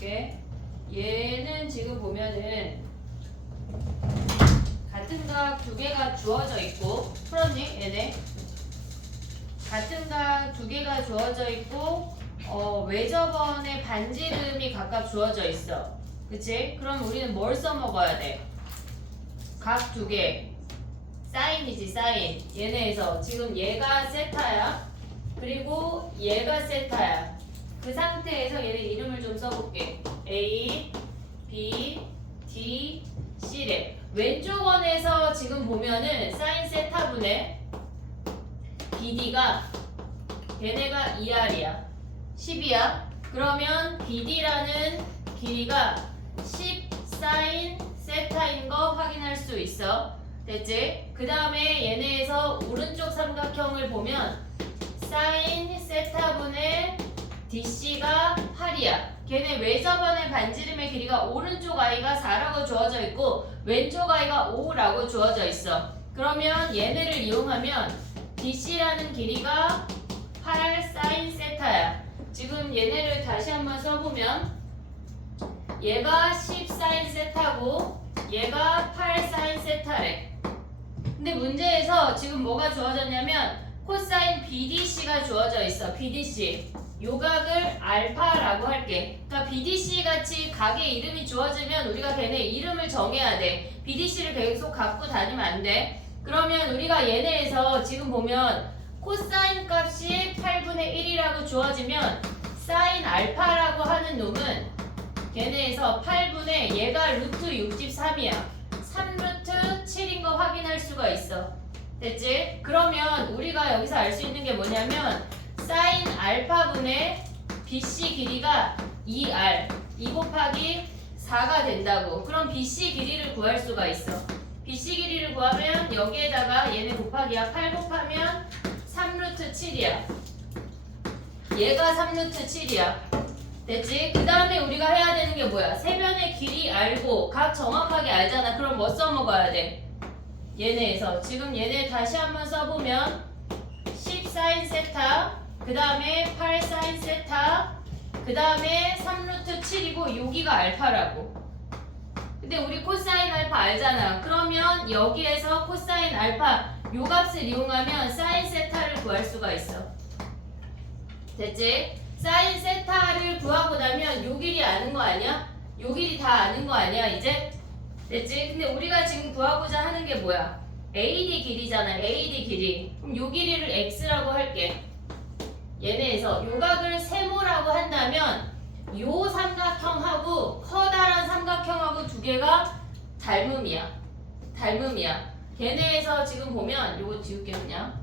볼게. 얘는 지금 보면은 같은 각 두 개가 주어져 있고, 풀었니? 얘네 같은 각 두 개가 주어져 있고, 외접원의 반지름이 각각 주어져 있어. 그치? 그럼 우리는 뭘 써먹어야 돼? 각 두 개. 사인이지, 사인. 얘네에서 지금 얘가 세타야. 그리고 얘가 세타야. 그 상태에서 얘네 이름을 좀 써볼게. A, B, D, C래. 왼쪽 원에서 지금 보면은 사인 세타분의 BD가 얘네가 2R이야. 10이야. 그러면 BD라는 길이가 10 사인 세타인 거 확인할 수 있어. 됐지? 그 다음에 얘네에서 오른쪽 삼각형을 보면 사인 세타분의 DC가 8이야. 걔네 외접원의 반지름의 길이가 오른쪽 i가 4라고 주어져 있고 왼쪽 i가 5라고 주어져 있어. 그러면 얘네를 이용하면 DC라는 길이가 8 사인 세타야. 지금 얘네를 다시 한번 써보면 얘가 10 사인 세타고 얘가 8 사인 세타래. 근데 문제에서 지금 뭐가 주어졌냐면 코사인 BDC가 주어져 있어. BDC. 요 각을 알파라고 할게. 그러니까 BDC 같이 각의 이름이 주어지면 우리가 걔네 이름을 정해야 돼. BDC를 계속 갖고 다니면 안 돼. 그러면 우리가 얘네에서 지금 보면 코사인 값이 8분의 1이라고 주어지면 사인 알파라고 하는 놈은 걔네에서 8분의 얘가 루트 63이야. 3루트 7인 거 확인할 수가 있어. 됐지? 그러면 우리가 여기서 알 수 있는 게 뭐냐면 사인 알파분의 BC 길이가 2R 2 곱하기 4가 된다고. 그럼 BC 길이를 구할 수가 있어. BC 길이를 구하면 여기에다가 얘네 곱하기야. 8 곱하면 3루트 7이야. 얘가 3루트 7이야. 됐지? 그 다음에 우리가 해야 되는 게 뭐야? 세변의 길이 알고 각 정확하게 알잖아. 그럼 뭐 써먹어야 돼? 얘네에서 지금 얘네 다시 한번 써보면 10 사인 세타 그 다음에 8 사인 세타 그 다음에 3루트 7이고 여기가 알파라고. 근데 우리 코사인 알파 알잖아. 그러면 여기에서 코사인 알파 요 값을 이용하면 사인 세타를 구할 수가 있어. 됐지? 사인 세타를 구하고 나면 요 길이 아는 거 아니야? 요 길이 다 아는 거 아니야 이제? 됐지? 근데 우리가 지금 구하고자 하는 게 뭐야? AD 길이잖아. AD 길이. 그럼 요 길이를 X라고 할게. 얘네에서 요각을 세모라고 한다면 요 삼각형하고 커다란 삼각형하고 두 개가 닮음이야. 닮음이야. 걔네에서 지금 보면 요거 지울게 그냥.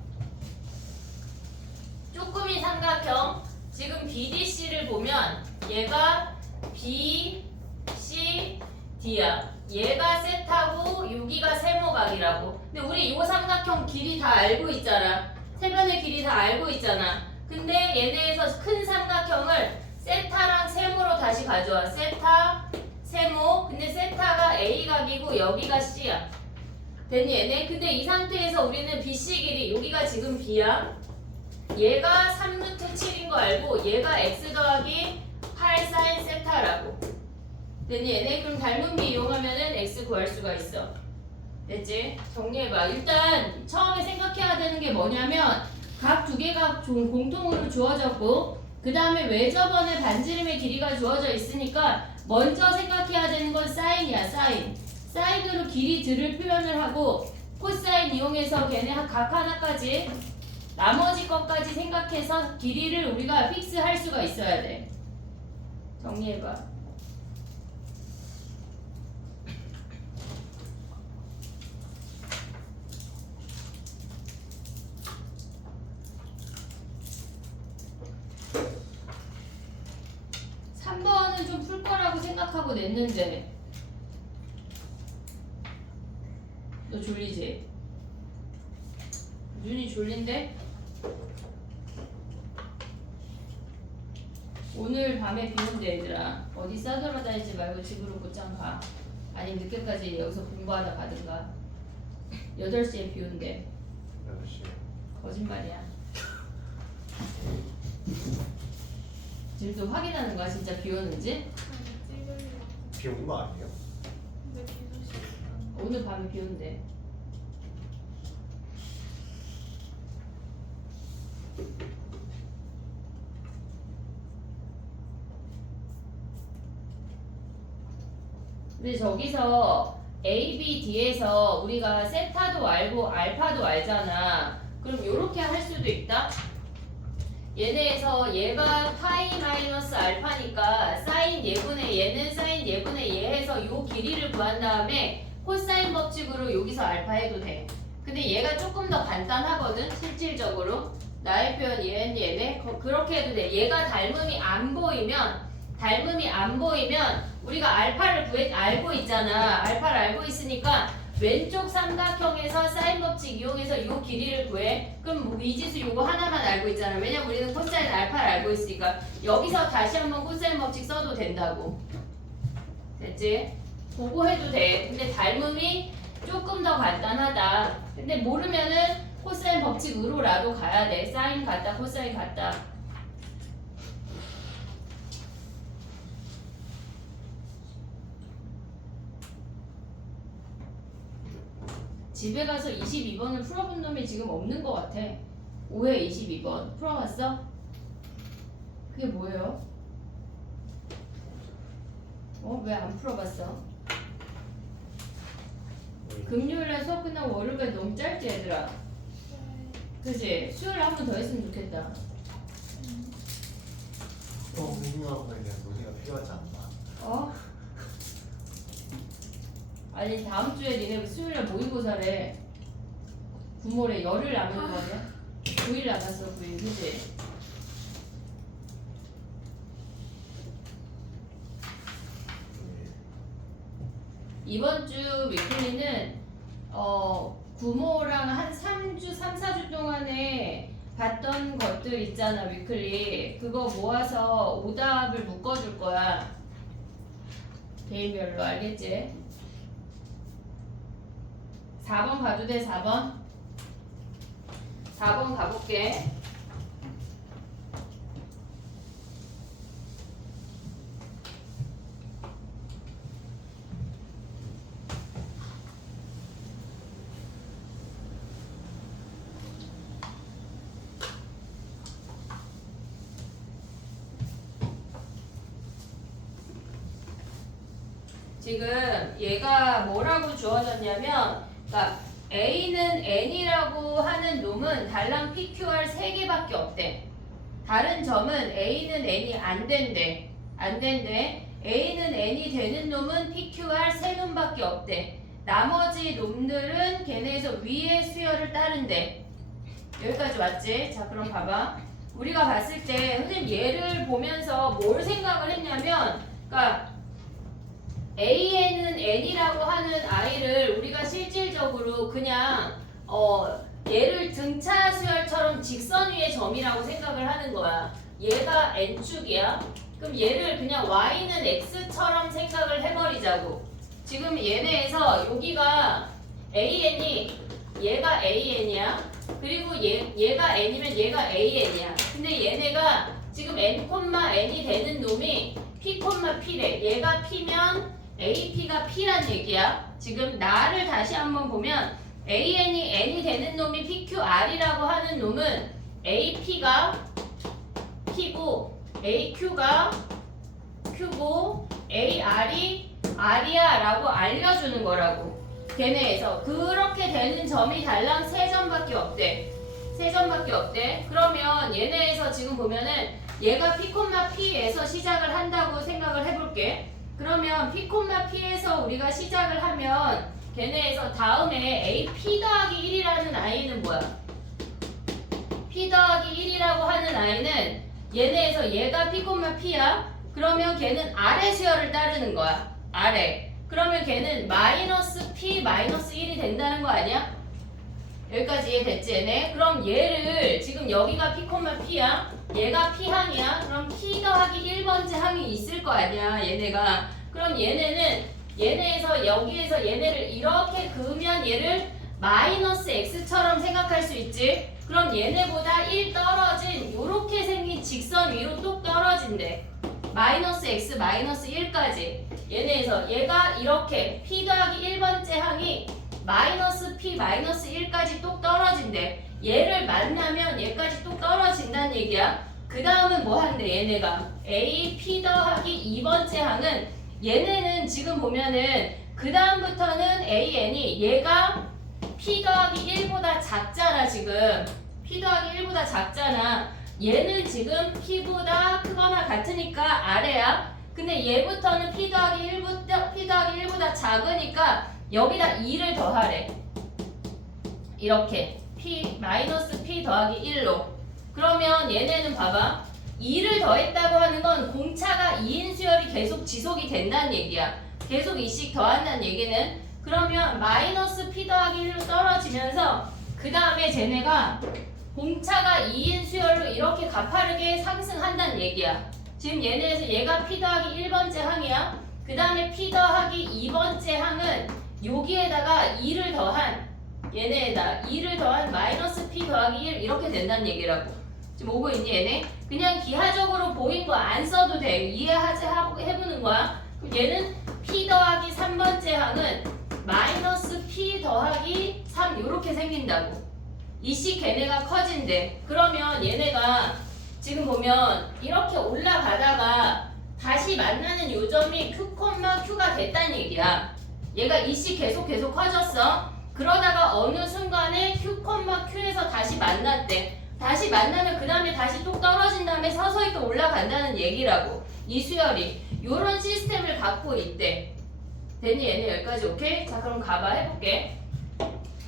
쪼끄미 삼각형 지금 BDC를 보면 얘가 BCD야. 얘가 세타고 여기가 세모각이라고. 근데 우리 요 삼각형 길이 다 알고 있잖아. 세변의 길이 다 알고 있잖아. 근데 얘네에서 큰 삼각형을 세타랑 세모로 다시 가져와. 세타, 세모. 근데 세타가 A각이고 여기가 C야. 됐니 얘네? 근데 이 상태에서 우리는 BC 길이 여기가 지금 B야. 얘가 3루트 7인 거 알고 얘가 X 더하기 8 사인 세타라고. 됐니 얘네? 그럼 닮은비 이용하면은 X 구할 수가 있어. 됐지? 정리해봐. 일단 처음에 생각해야 되는 게 뭐냐면 각 두 개가 공통으로 주어졌고 그 다음에 외접원의 반지름의 길이가 주어져 있으니까 먼저 생각해야 되는 건 사인이야. 사인. 사인으로 길이들을 표현을 하고 코사인 이용해서 걔네 각 하나까지 나머지 것까지 생각해서 길이를 우리가 픽스할 수가 있어야 돼. 정리해봐. 3번은 좀 풀 거라고 생각하고 냈는데 너 졸리지? 눈이 졸린데? 오늘 밤에 비 온대 얘들아. 어디 싸돌아다니지 말고 집으로 곧장 가. 아니면 늦게까지 여기서 공부하다 가든가. 8시에 비 온대. 8시. 거짓말이야. 지금 또 확인하는 거야 진짜 비 오는지? 비 오는 거 아니에요? 오늘 밤에 비 온대. 근데 저기서 A, B, D에서 우리가 세타도 알고 알파도 알잖아. 그럼 요렇게 할 수도 있다. 얘네에서 얘가 파이 마이너스 알파니까 사인 예분의 얘는 사인 예분의 얘 해서 요 길이를 구한 다음에 코사인 법칙으로 여기서 알파 해도 돼. 근데 얘가 조금 더 간단하거든 실질적으로. 나의 표현 얘는 얘네 그렇게 해도 돼. 얘가 닮음이 안 보이면 우리가 알파를 알고 있잖아. 알파를 알고 있으니까 왼쪽 삼각형에서 사인 법칙 이용해서 요 길이를 구해. 그럼 미지수 요거 하나만 알고 있잖아. 왜냐면 우리는 코사인 알파를 알고 있으니까 여기서 다시 한번 코사인 법칙 써도 된다고. 됐지? 그거 해도 돼. 근데 닮음이 조금 더 간단하다. 근데 모르면은 코사인 법칙으로라도 가야 돼. 사인 같다, 코사인 같다. 집에 가서 22번을 풀어본 놈이 지금 없는 것 같아. 5회 22번 풀어봤어? 그게 뭐예요? 왜 안 풀어봤어? 금요일날 수업 끝나고 월요일까지 너무 짧지 얘들아? 그치? 수요일에 한 번 더 했으면 좋겠다. 운동학원에 대한 논의가 필요하지 않나? 아니 다음 주에 니네 수요일에 모의고사래. 9월에 열흘 남은 거냐? 9일 남았어 9일 그치? 이번 주 위클리는 구모랑 한 3주, 3, 4주 동안에 봤던 것들 있잖아 위클리. 그거 모아서 오답을 묶어줄 거야. 개인별로 알겠지? 4번 가도 돼 4번? 4번 가볼게. 지금 얘가 뭐라고 주어졌냐면 그러니까 A는 N이라고 하는 놈은 달랑 PQR 3개밖에 없대. 다른 점은 A는 N이 안 된대. A는 N이 되는 놈은 PQR 3놈밖에 없대. 나머지 놈들은 걔네에서 위의 수열을 따른대. 여기까지 왔지? 자 그럼 봐봐. 우리가 봤을 때 선생님 얘를 보면서 뭘 생각을 했냐면 그러니까 AN은 N이라고 하는 아이를 우리가 실질적으로 그냥 얘를 등차 수열처럼 직선 위의 점이라고 생각을 하는 거야. 얘가 N축이야. 그럼 얘를 그냥 Y는 X처럼 생각을 해버리자고. 지금 얘네에서 여기가 AN이 얘가 AN이야. 그리고 얘가 N이면 얘가 AN이야. 근데 얘네가 지금 N,N이 되는 놈이 P, P래. 얘가 P면 AP가 P란 얘기야. 지금 나를 다시 한번 보면 AN이 N이 되는 놈이 PQR이라고 하는 놈은 AP가 P고 AQ가 Q고 AR이 R이야 라고 알려주는 거라고. 걔네에서 그렇게 되는 점이 달랑 3점밖에 없대. 3점밖에 없대. 그러면 얘네에서 지금 보면은 얘가 P, P에서 시작을 한다고 생각을 해볼게. 그러면 P, P에서 우리가 시작을 하면 걔네에서 다음에 AP 더하기 1이라는 아이는 뭐야? P 더하기 1이라고 하는 아이는 얘네에서 얘가 P, P야. 그러면 걔는 아래 수열을 따르는 거야. 아래. 그러면 걔는 마이너스 P 마이너스 1이 된다는 거 아니야? 여기까지 이해됐지 얘네? 그럼 얘를 지금 여기가 P, P야. 얘가 P항이야. 그럼 P 더하기 1번째 항이 있을 거 아니야 얘네가. 그럼 얘네에서 여기에서 얘네를 이렇게 그으면 얘를 마이너스 X처럼 생각할 수 있지. 그럼 얘네보다 1 떨어진 요렇게 생긴 직선 위로 뚝 떨어진대. 마이너스 x 마이너스 1까지 얘네에서 얘가 이렇게 p 더하기 1번째 항이 마이너스 p 마이너스 1까지 똑 떨어진대. 얘를 만나면 얘까지 똑 떨어진다는 얘기야. 그 다음은 뭐 한대 얘네가 a p 더하기 2번째 항은 얘네는 지금 보면은 그 다음부터는 an이 얘가 p 더하기 1보다 작잖아. 지금 p 더하기 1보다 작잖아. 얘는 지금 p보다 크거나 같으니까 아래야. 근데 얘부터는 p 더하기 1보다 작으니까 여기다 2를 더하래. 이렇게 p 마이너스 p 더하기 1로. 그러면 얘네는 봐봐. 2를 더했다고 하는 건 공차가 2인 수열이 계속 지속이 된다는 얘기야. 계속 2씩 더한다는 얘기는 그러면 마이너스 p 더하기 1로 떨어지면서 그 다음에 쟤네가 공차가 2인 수열로 이렇게 가파르게 상승한다는 얘기야. 지금 얘네에서 얘가 p 더하기 1번째 항이야. 그 다음에 p 더하기 2번째 항은 여기에다가 2를 더한 얘네에다 2를 더한 마이너스 p 더하기 1 이렇게 된다는 얘기라고. 지금 오고 있니 얘네? 그냥 기하적으로 보인 거 안 써도 돼. 이해하지 해보는 거야. 그럼 얘는 p 더하기 3번째 항은 마이너스 p 더하기 3 이렇게 생긴다고. 이씨 걔네가 커진대. 그러면 얘네가 지금 보면 이렇게 올라가다가 다시 만나는 요점이 q, q가 됐다는 얘기야. 얘가 이씨 계속 커졌어. 그러다가 어느 순간에 q, q에서 다시 만났대. 다시 만나면 그 다음에 다시 뚝 떨어진 다음에 서서히 또 올라간다는 얘기라고. 이 수열이 요런 시스템을 갖고 있대. 됐니 얘네 여기까지 오케이? 자 그럼 가봐 해볼게.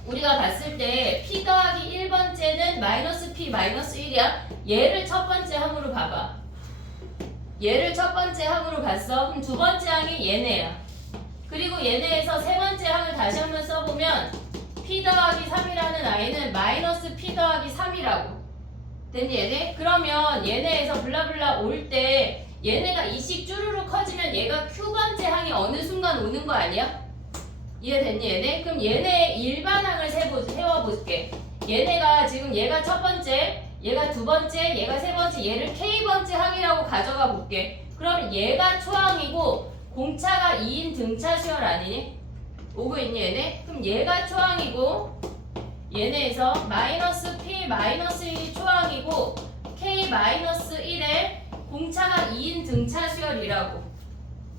우리가 봤을 때 p 더하기 1번째는 마이너스 p 마이너스 1이야. 얘를 첫 번째 항으로 봐봐. 얘를 첫 번째 항으로 봤어. 그럼 두 번째 항이 얘네야. 그리고 얘네에서 세 번째 항을 다시 한번 써보면 p 더하기 3이라는 아이는 마이너스 p 더하기 3이라고. 됐니 얘네? 그러면 얘네에서 블라블라 올 때 얘네가 이씩 쭈루루 커지면 얘가 q번째 항이 어느 순간 오는 거 아니야? 이해됐니 얘네? 그럼 얘네 일반항을 세워볼게. 얘네가 지금 얘가 첫 번째, 얘가 두 번째, 얘가 세 번째, 얘를 k번째 항이라고 가져가 볼게. 그럼 얘가 초항이고 공차가 2인 등차 수열 아니니? 오고 있니 얘네? 그럼 얘가 초항이고 얘네에서 마이너스 p 마이너스 1이 초항이고 k 마이너스 1에 공차가 2인 등차 수열이라고.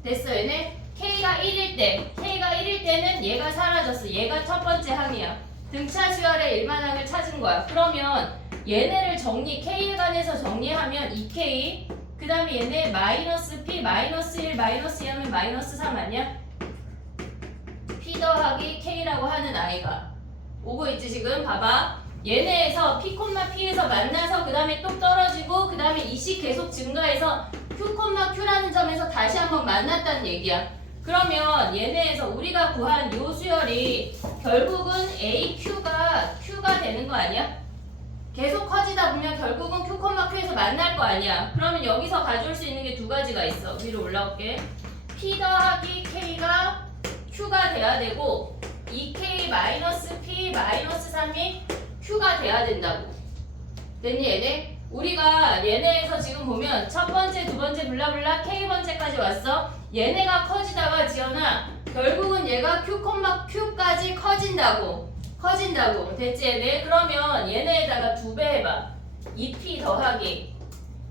됐어 얘네? K가 1일 때는 얘가 사라졌어. 얘가 첫 번째 항이야. 등차 수열의 일반항을 찾은 거야. 그러면 얘네를 K에 관해서 정리하면 2K 그 다음에 얘네 마이너스 P 마이너스 1 마이너스 2 하면 마이너스 3 아니야? P 더하기 K라고 하는 아이가 오고 있지 지금? 봐봐. 얘네에서 P, P에서 만나서 그 다음에 또 떨어지고 그 다음에 이씩 계속 증가해서 Q, Q라는 점에서 다시 한번 만났다는 얘기야. 그러면 얘네에서 우리가 구한 요 수열이 결국은 AQ가 Q가 되는 거 아니야? 계속 커지다 보면 결국은 Q, Q에서 만날 거 아니야. 그러면 여기서 가져올 수 있는 게 두 가지가 있어. 위로 올라올게. P 더하기 K가 Q가 돼야 되고 2K 마이너스 P 마이너스 3이 Q가 돼야 된다고. 됐니 얘네? 우리가 얘네에서 지금 보면 첫 번째, 두 번째 블라블라 K번째까지 왔어. 얘네가 커지다가 지연아 결국은 얘가 Q, Q까지 커진다고. 됐지 얘네? 그러면 얘네에다가 2배 해봐. 2P 더하기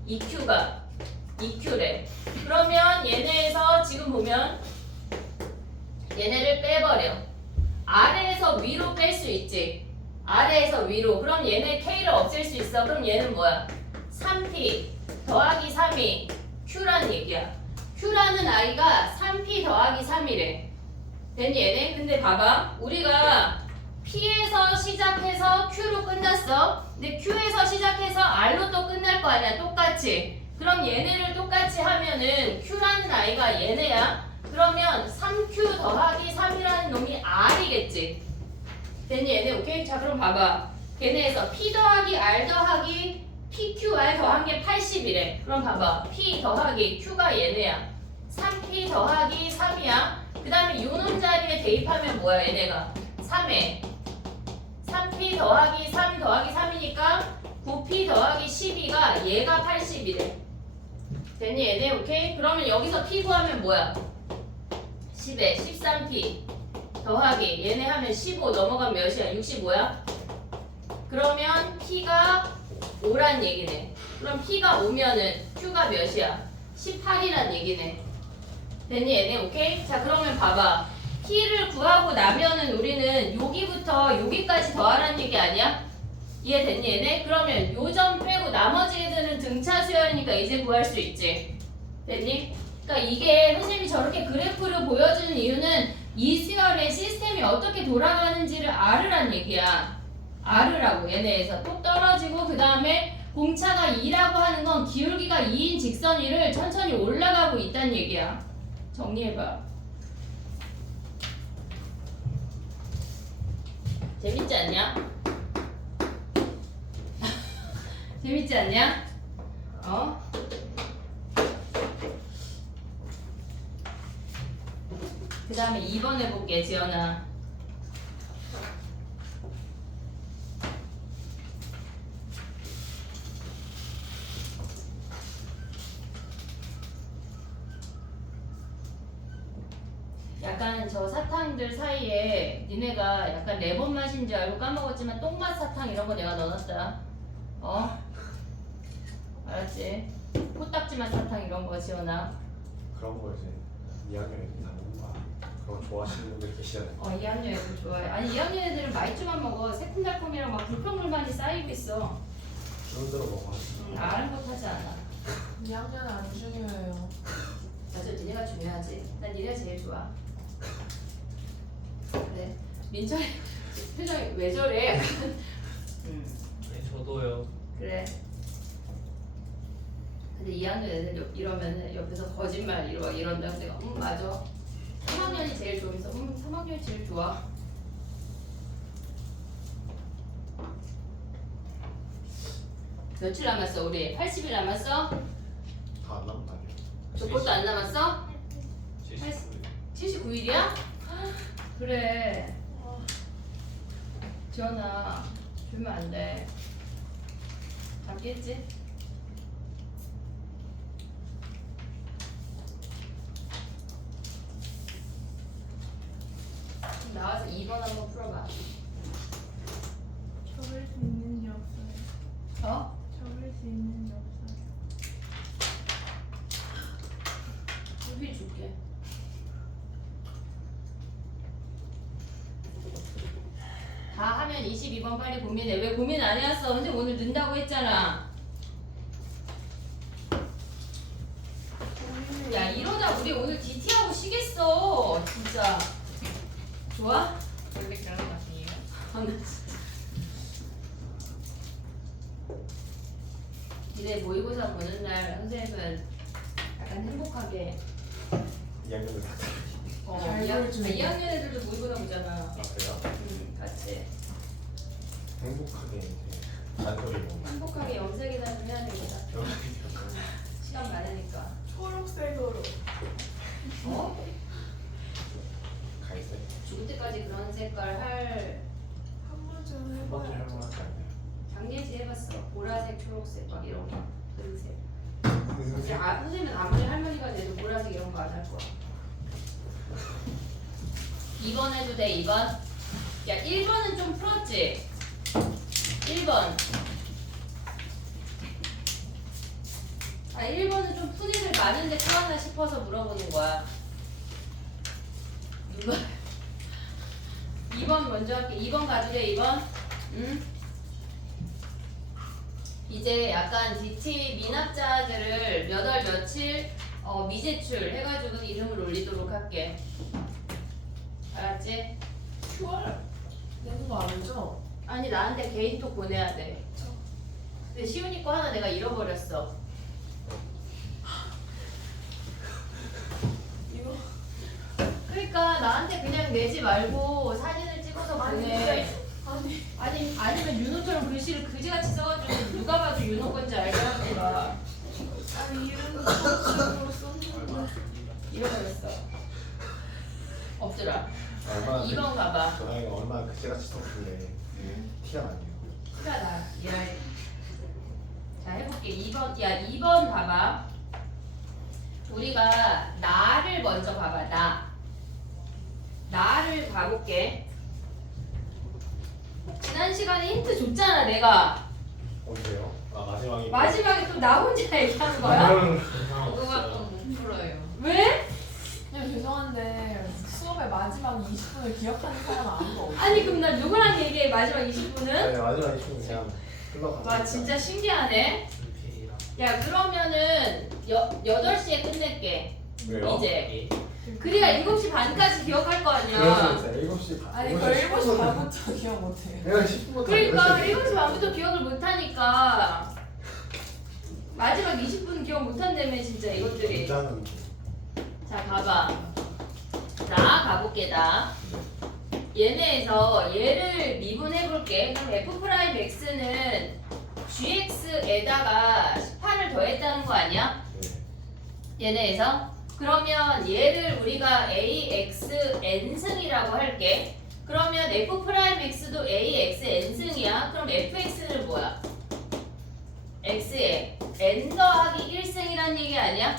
2Q가 2Q래. 그러면 얘네에서 지금 보면 얘네를 빼버려. 아래에서 위로 뺄 수 있지. 아래에서 위로. 그럼 얘네 K를 없앨 수 있어. 그럼 얘는 뭐야? 3P 더하기 3이 Q라는 얘기야. Q라는 아이가 3P 더하기 3이래. 됐니 얘네? 근데 봐봐. 우리가 P에서 시작해서 Q로 끝났어. 근데 Q에서 시작해서 R로 또 끝날 거 아니야. 똑같이. 그럼 얘네를 똑같이 하면은 Q라는 아이가 얘네야. 그러면 3Q 더하기 3이라는 놈이 R이겠지. 됐니 얘네? 오케이? 자 그럼 봐봐. 걔네에서 P 더하기 R 더하기 PQR 더한 게 80이래. 그럼 봐봐. P 더하기 Q가 얘네야. 3P 더하기 3이야. 그 다음에 요놈 자리에 대입하면 뭐야 얘네가? 3에 3P 더하기 3 더하기 3이니까 9P 더하기 12가 얘가 80이래. 됐니 얘네? 오케이? 그러면 여기서 P 구하면 뭐야? 10에 13P 더하기 얘네 하면 15 넘어가면 몇이야? 65야? 그러면 P가 5란 얘기네. 그럼 P가 5면은 Q가 몇이야? 18이란 얘기네. 됐니 얘네? 오케이? 자 그러면 봐봐. P를 구하고 나면은 우리는 여기부터 여기까지 더하라는 얘기 아니야? 이해됐니 얘네? 그러면 요 점 빼고 나머지 애들은 등차 수열이니까 이제 구할 수 있지. 됐니? 그러니까 이게 선생님이 저렇게 그래프를 보여주는 이유는 이 수열의 시스템이 어떻게 돌아가는지를 알으란 얘기야. 알으라고 얘네에서 또 떨어지고 그 다음에 공차가 2라고 하는 건 기울기가 2인 직선 위를 천천히 올라가고 있다는 얘기야. 정리해봐. 재밌지 않냐? 재밌지 않냐? 어? 그 다음에 2번 해볼게 지연아. 약간 저 사탕들 사이에 니네가 약간 레몬 맛인 줄 알고 까먹었지만 똥맛 사탕 이런 거 내가 넣어놨다. 어? 알았지? 코딱지 맛 사탕 이런 거 지원아. 그런 거 이제 2학년 애들이 다 먹는 거야. 그런 거 좋아하시는 분들 계시잖아요. 2학년 애들 좋아해. 아니 2학년 애들은 말주만 먹어. 새콤달콤이랑 막 불평불만이 쌓이고 있어. 그런 대로 먹어. 아랑곳하지 않아. 2학년은 안 중요해요. 맞아, 니네가 중요하지. 난 니네가 제일 좋아. 그래. 민철이 표정이 왜 저래? 네, 저도요. 그래. 근데 2학년 애들 이러면은 옆에서 거짓말 이런다. 내가 맞아. 3학년이 제일 좋으면서 3학년이 제일 좋아. 며칠 남았어 우리? 80일 남았어? 다 안 남은 거 아니에요? 저것도 안 남았어? 79. 79일이야? 그래. 지연아 주면 안 돼. 잡겠지? 그럼 나와서 2번 한번 풀어봐. 적을 수 있는지 없어요. 어? 적을 수 있는지 없어요. 수비 줄게. 다 하면 22번 빨리 고민해. 왜 고민 안 해왔어? 근데 오늘 는다고 했잖아. 야 이러다 우리 오늘 DT하고 쉬겠어. 진짜. 좋아? 원래 그런 거 아니에요? 아, 나 진짜. 니네 모의고사 보는 날 선생님은 약간 행복하게 2학년들 다 2학년 애들도 모의고사 보잖아. 아, 그래요? 같이 행복하게 이제 잔소리고 행복하게 염색이나 좀 해야 되겠다. 시간 많으니까. 초록색으로. 어? 갈색? 죽을 때까지 그런 색깔 할 한 번쯤 한 번도 해봐요. 할만하지 않나요? 작년에 해봤어. 보라색, 초록색 막 이런 거. 금색. 은색? 선생님은 아무리 할머니가 돼도 보라색 이런 거 안 할 거야. 2번 해도 돼, 2번? 야, 1번은 좀 풀었지? 1번. 1번은 좀 푸니들 많은데 풀었나 싶어서 물어보는 거야. 누가? 2번 먼저 할게. 2번 가줄게, 2번. 응? 이제 약간 DT 미납자들을 몇 월 며칠 미제출 해가지고 이름을 올리도록 할게. 알았지? 10월 내는 거 아니죠? 아니 나한테 개인톡 보내야 돼. 근데 시훈이 거 하나 내가 잃어버렸어. 이거 그러니까 나한테 그냥 내지 말고 사진을 찍어서 보내. 아니면 윤호처럼 글씨를 그지같이 써가지고 누가 봐도 윤호 건지 알게 하던가. 아니 이름 초록색으로 썼는데. 잃어버렸어. 없더라. 얼마나 2번 가봐. 전화기가 얼마나 그지같이 썼길래 티가 나네요. 티가 나. 야, 자 해볼게. 2번. 야 2번 봐봐. 우리가 나를 먼저 봐봐. 나를 봐볼게. 지난 시간에 힌트 줬잖아 내가. 언제요? 아 마지막에. 마지막에 또 나 혼자 얘기한 거야? 그거 어, 못 풀어요. 왜? 그냥 죄송한데 수업의 마지막 20분을 기억하는 사람 아무도 없어. 아니 그럼 나 누구랑 얘기해 마지막 20분은? 네, 마지막 20분 그냥 흘러가. 와 진짜 신기하네. 불필이랑. 야 그러면은 8시에 끝낼게. 왜요? 이제 그래야 7시 반까지 기억할 거 그래서 아니야. 이제 7시 반. 아니 그걸 7시 반부터 기억 못해. 그냥 10분부터. 그러니까 7시 반부터 기억을 못하니까 마지막 20분 기억 못한다며 진짜 이것들이. 일단은 자 가봐. 자 가볼게 나. 얘네에서 얘를 미분해볼게. 그럼 f'x는 gx에다가 18을 더했다는 거 아니야? 네. 얘네에서 그러면 얘를 우리가 axn승이라고 할게. 그러면 f'x도 axn승이야. 그럼 fx는 뭐야? x에 n 더하기 1승이란 얘기 아니야?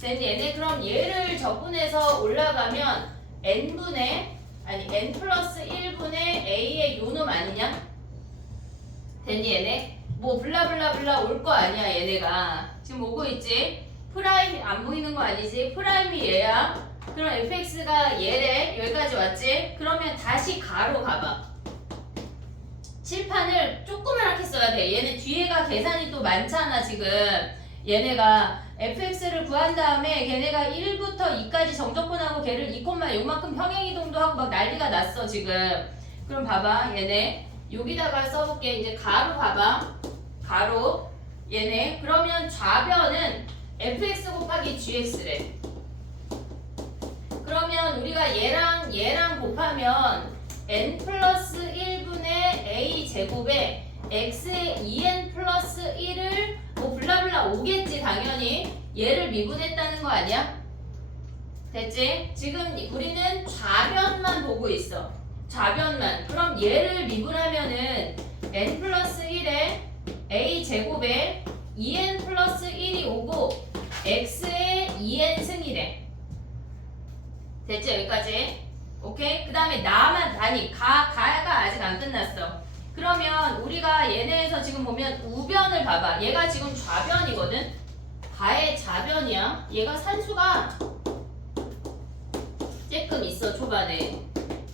됐니 얘네? 그럼 얘를 적분해서 올라가면 n분의 아니 n 플러스 1분의 a의 요놈 아니냐? 됐니 얘네? 뭐 블라블라블라 올 거 아니야 얘네가. 지금 오고 있지? 프라임이 안 보이는 거 아니지? 프라임이 얘야. 그럼 fx가 얘래. 여기까지 왔지? 그러면 다시 가로 가봐. 칠판을 조그맣게 써야 돼. 얘네 뒤에가 계산이 또 많잖아 지금. 얘네가 fx를 구한 다음에 걔네가 1부터 2까지 정적분하고 걔를 2, 요만큼 평행이동도 하고 막 난리가 났어 지금. 그럼 봐봐 얘네 여기다가 써볼게. 이제 가로 봐봐. 가로 얘네 그러면 좌변은 fx 곱하기 gx래. 그러면 우리가 얘랑 곱하면 n 플러스 1분의 a 제곱에 x의 2n 플러스 1을 뭐 블라블라 오겠지 당연히. 얘를 미분했다는 거 아니야? 됐지? 지금 우리는 좌변만 보고 있어. 좌변만. 그럼 얘를 미분하면은 n 플러스 1에 a 제곱에 2n 플러스 1이 오고 x의 2n 승이래. 됐지? 여기까지? 오케이? 그 다음에 나만 아니 가가 아직 안 끝났어. 그러면 우리가 얘네에서 지금 보면 우변을 봐봐. 얘가 지금 좌변이거든? 가의 좌변이야. 얘가 산수가 조금 있어 초반에.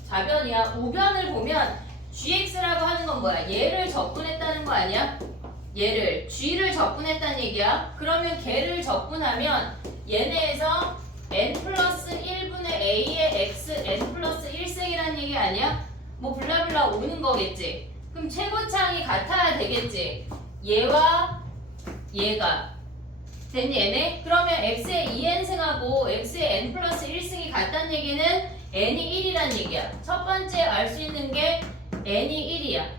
좌변이야. 우변을 보면 gx라고 하는 건 뭐야? 얘를 적분했다는 거 아니야? 얘를 g를 적분했다는 얘기야. 그러면 걔를 적분하면 얘네에서 n 플러스 1분의 a의 x n 플러스 1승이라는 얘기 아니야? 뭐 블라블라 오는 거겠지. 그럼 최고창이 같아야 되겠지. 얘와 얘가 됐니 얘네? 그러면 x의 2n승하고 x의 n 플러스 1승이 같다는 얘기는 n이 1이란 얘기야. 첫 번째 알 수 있는 게 n이 1이야.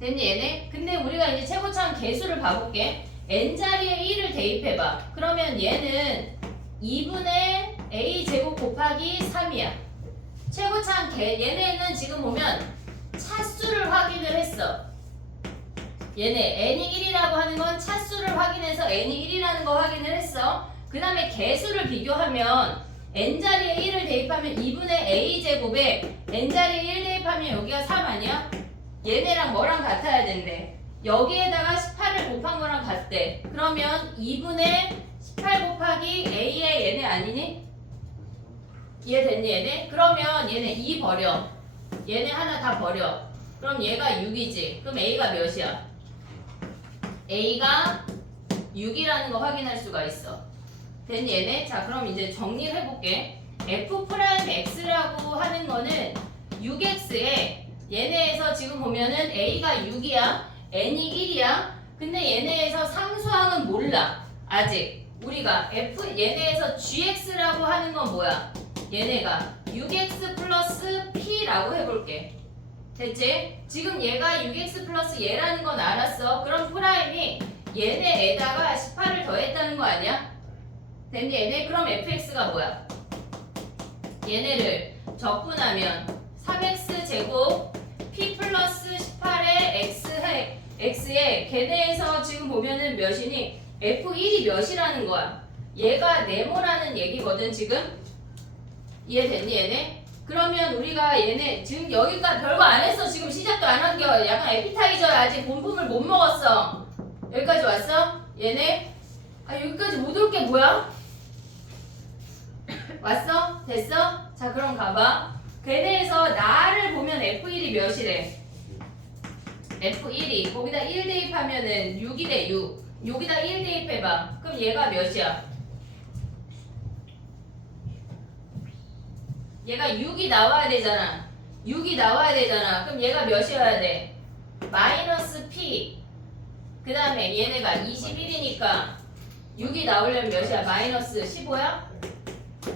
됐니 얘네? 근데 우리가 이제 최고창 개수를 봐볼게. n자리에 1을 대입해봐. 그러면 얘는 2분의 a 제곱 곱하기 3이야. 최고창 얘네는 지금 보면 차수를 확인을 했어. 얘네 n이 1이라고 하는 건 차수를 확인해서 n이 1이라는 거 확인을 했어. 그 다음에 개수를 비교하면 n자리에 1을 대입하면 2분의 a 제곱에 n자리에 1 대입하면 여기가 3 아니야? 얘네랑 뭐랑 같아야 된대? 여기에다가 18을 곱한 거랑 같대. 그러면 2분의 18 곱하기 a의 얘네 아니니? 이해됐니 얘네? 그러면 얘네 2 버려. 얘네 하나 다 버려. 그럼 얘가 6이지. 그럼 a가 몇이야? a가 6이라는 거 확인할 수가 있어. 됐니 얘네? 자 그럼 이제 정리를 해볼게. f'x라고 하는 거는 6x에 얘네에서 지금 보면은 a가 6이야. n이 1이야. 근데 얘네에서 상수항은 몰라. 아직. 우리가 얘네에서 gx라고 하는 건 뭐야? 얘네가 6x 플러스 p라고 해볼게. 됐지? 지금 얘가 6x 플러스 얘라는 건 알았어. 그럼 프라임이 얘네에다가 18을 더했다는 거 아니야? 됐니 얘네? 그럼 fx가 뭐야? 얘네를 적분하면 3x 제곱 p 플러스 18의 x에 걔네에서 지금 보면은 몇이니? f1이 몇이라는 거야? 얘가 네모라는 얘기거든 지금. 이해됐니 얘네? 그러면 우리가 얘네 지금 여기까지 별거 안 했어. 지금 시작도 안 한 게 약간 에피타이저야. 아직 본품을 못 먹었어. 여기까지 왔어? 얘네? 아 여기까지 못 올 게 뭐야? 왔어? 됐어? 자 그럼 가봐. 걔네에서 나를 보면 F1이 몇이래? F1이 거기다 1 대입하면은 6이래 6. 여기다 1 대입해봐. 그럼 얘가 몇이야? 얘가 6이 나와야 되잖아. 6이 나와야 되잖아. 그럼 얘가 몇이어야 돼? 마이너스 P. 그 다음에 얘네가 21이니까 6이 나오려면 몇이야? 마이너스 15야?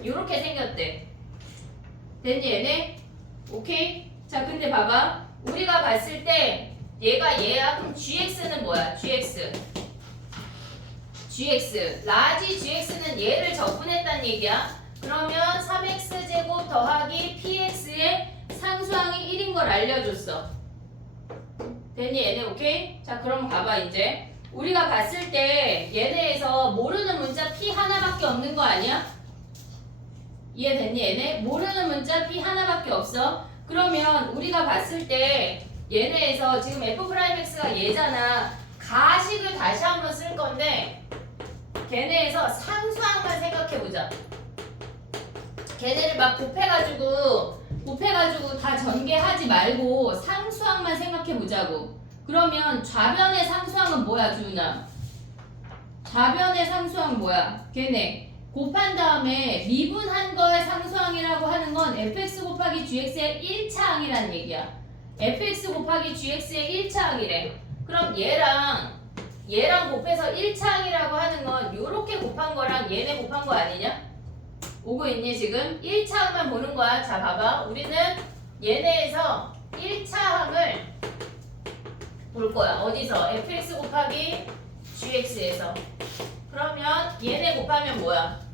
요렇게 생겼대. 됐니 얘네? 오케이? 자 근데 봐봐. 우리가 봤을 때 얘가 얘야. 그럼 gx는 뭐야? gx. 라지 gx는 얘를 적분했단 얘기야. 그러면 3x제곱 더하기 px의 상수항이 1인 걸 알려줬어. 됐니 얘네? 오케이? 자 그럼 봐봐 이제. 우리가 봤을 때 얘네에서 모르는 문자 p 하나밖에 없는 거 아니야? 이해됐니 얘네? 모르는 문자 p 하나밖에 없어. 그러면 우리가 봤을 때 얘네에서 지금 f'x가 얘잖아. 가식을 다시 한번 쓸 건데 걔네에서 상수항만 생각해보자. 걔네를 막 곱해가지고 다 전개하지 말고 상수항만 생각해보자고. 그러면 좌변의 상수항은 뭐야 주은아? 좌변의 상수항 뭐야? 걔네 곱한 다음에 미분한 거의 상수항이라고 하는 건 fx 곱하기 gx의 1차항이란 얘기야. fx 곱하기 gx의 1차항이래. 그럼 얘랑 곱해서 1차항이라고 하는 건 요렇게 곱한 거랑 얘네 곱한 거 아니냐? 오고 있니 지금? 1차항만 보는 거야. 자 봐봐. 우리는 얘네에서 1차항을 볼 거야. 어디서? fx 곱하기 gx에서. 그러면 얘네 곱하면 뭐야?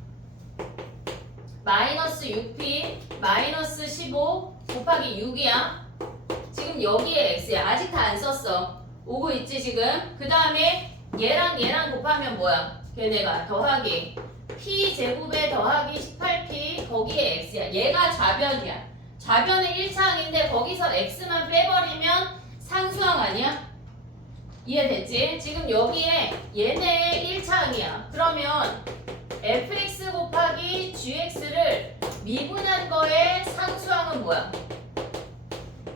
마이너스 6p 마이너스 15 곱하기 6이야. 지금 여기에 x야. 아직 다 안 썼어. 오고 있지 지금? 그 다음에 얘랑 곱하면 뭐야? 걔네가 더하기 p 제곱에 더하기 18p 거기에 x야. 얘가 좌변이야. 좌변의 1차항인데 거기서 x만 빼버리면 상수항 아니야? 이해됐지? 지금 여기에 얘네 1차항이야. 그러면 fx 곱하기 gx를 미분한 거의 상수항은 뭐야?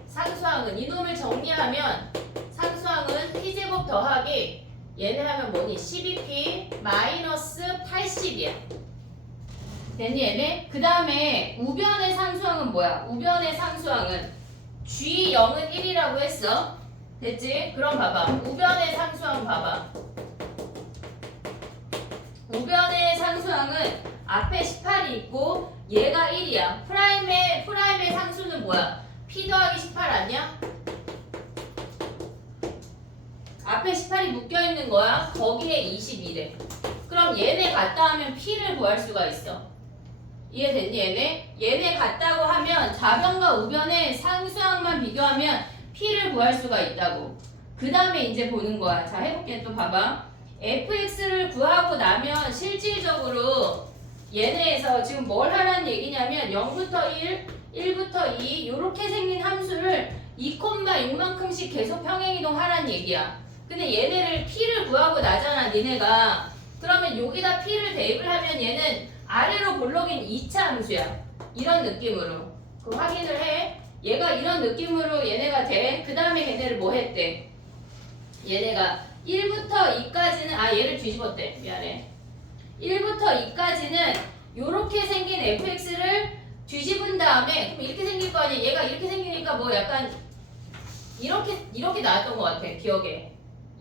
상수항은 이놈을 정리하면 상수항은 p제곱 더하기 얘네 하면 뭐니? 12p 마이너스 80이야. 됐니 얘네? 그 다음에 우변의 상수항은 뭐야? 우변의 상수항은 g0은 1이라고 했어. 됐지? 그럼 봐봐. 우변의 상수항 봐봐. 우변의 상수항은 앞에 18이 있고 얘가 1이야. 프라임의 상수는 뭐야? p 더하기 18 아니야? 앞에 18이 묶여있는 거야. 거기에 22래. 그럼 얘네 같다 하면 p를 구할 수가 있어. 이해됐니 얘네? 얘네 같다고 하면 좌변과 우변의 상수항만 비교하면 p를 구할 수가 있다고. 그 다음에 이제 보는 거야. 자 해볼게. 또 봐봐. fx를 구하고 나면 실질적으로 얘네에서 지금 뭘 하라는 얘기냐면 0부터 1, 1부터 2 이렇게 생긴 함수를 2,6만큼씩 계속 평행이동 하라는 얘기야. 근데 얘네를 p를 구하고 나잖아 니네가. 그러면 여기다 p를 대입을 하면 얘는 아래로 볼록인 2차 함수야. 이런 느낌으로. 그 확인을 해. 얘가 이런 느낌으로 얘네가 돼. 그 다음에 걔네를 뭐 했대? 얘네가 1부터 2까지는 얘를 뒤집었대. 미안해. 1부터 2까지는 요렇게 생긴 fx를 뒤집은 다음에 그럼 이렇게 생길 거 아니야. 얘가 이렇게 생기니까 뭐 약간 이렇게 나왔던 것 같아. 기억에.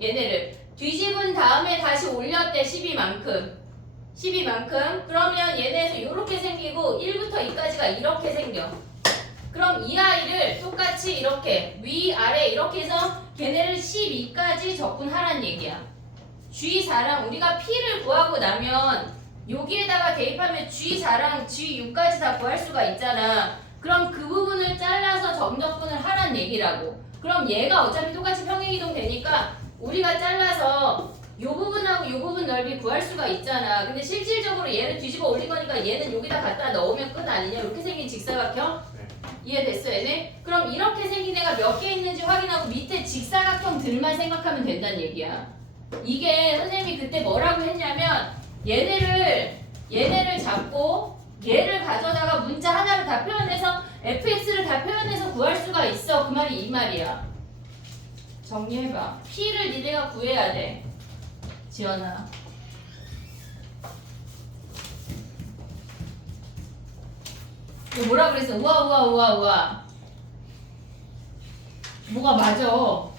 얘네를 뒤집은 다음에 다시 올렸대. 12만큼. 그러면 얘네에서 이렇게 생기고 1부터 2까지가 이렇게 생겨. 그럼 이 아이를 똑같이 이렇게 위아래 이렇게 해서 걔네를 12까지 적분하란 얘기야. G4랑 우리가 P를 구하고 나면 여기에다가 대입하면 G4랑 G6까지 다 구할 수가 있잖아. 그럼 그 부분을 잘라서 점적분을 하란 얘기라고. 그럼 얘가 어차피 똑같이 평행이동 되니까 우리가 잘라서 요 부분하고 요 부분 넓이 구할 수가 있잖아. 근데 실질적으로 얘를 뒤집어 올린 거니까 얘는 여기다 갖다 넣으면 끝 아니냐? 이렇게 생긴 직사각형? 네. 이해됐어 얘네? 그럼 이렇게 생긴 애가 몇 개 있는지 확인하고 밑에 직사각형들만 생각하면 된다는 얘기야. 이게 선생님이 그때 뭐라고 했냐면 얘네를 잡고 얘를 가져다가 문자 하나를 다 표현해서 fx를 다 표현해서 구할 수가 있어. 그 말이 이 말이야. 정리해봐. p를 니네가 구해야 돼. 지연아. 이거 뭐라 그랬어? 우와. 뭐가 맞아?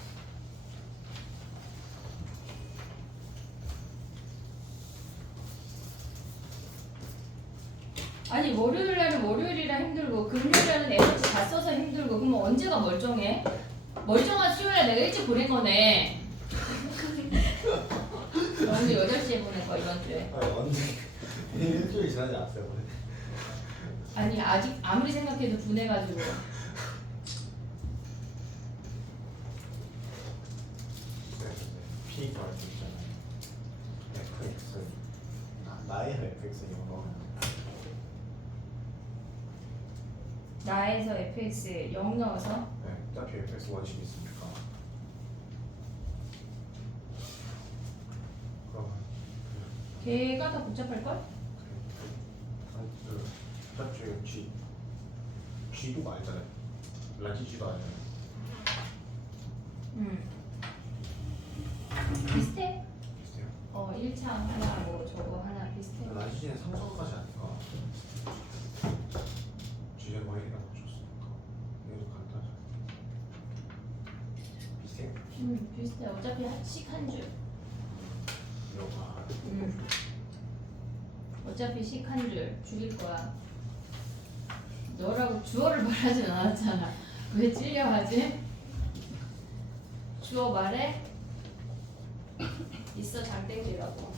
아니 월요일 날은 월요일이라 힘들고 금요일 날은 에너지 다 써서 힘들고 그러면 언제가 멀쩡해? 멀쩡한 수요일 날 내가 일찍 보낸 거네. 나 오늘 8시에 보낸 거야 이번 주에. 아니 언제 일주일 지나지 않았어요 오늘. 아니 아직 아무리 생각해도 분해가지고. 네, P 구할 수 있잖아요. fx 나의 fx 이거 넣으면 나에서 fx 0 넣어서 네, 어차피 fx 원칙이 있으니까. 그러면 걔가 더 복잡할걸? 어차피 G도 알잖아요. 라지지도 알잖아요. 비슷해? 비슷해요. 1창 하나 뭐 저거 하나 비슷해. 라지지는 상성까지 아니까 G는 Y라고 줬으니까 얘도 간단하죠. 비슷해요. 비슷해. 어차피 식 한 줄. 이거가 어차피 식 한 줄 죽일 거야. 너라고 주어를 말하진 않았잖아. 왜 찔려하지? 주어 말해? 있어 장땡지라고.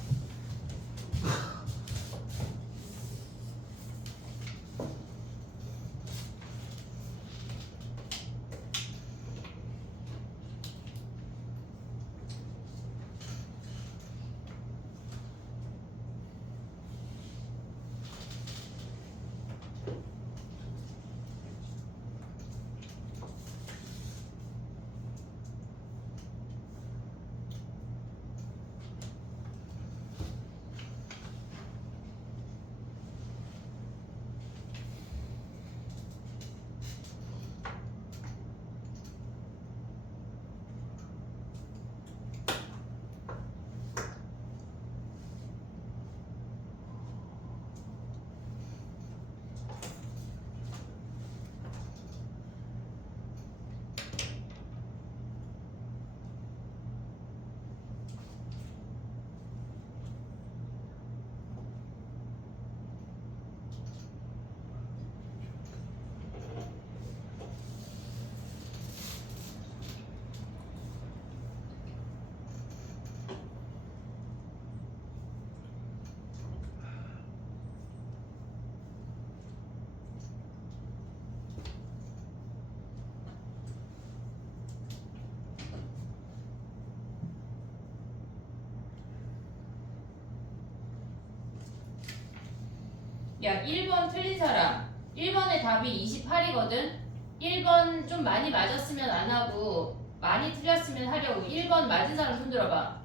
야 1번 틀린 사람 1번의 답이 28이거든 1번 좀 많이 맞았으면 안 하고 많이 틀렸으면 하려고 1번 맞은 사람 손 들어봐.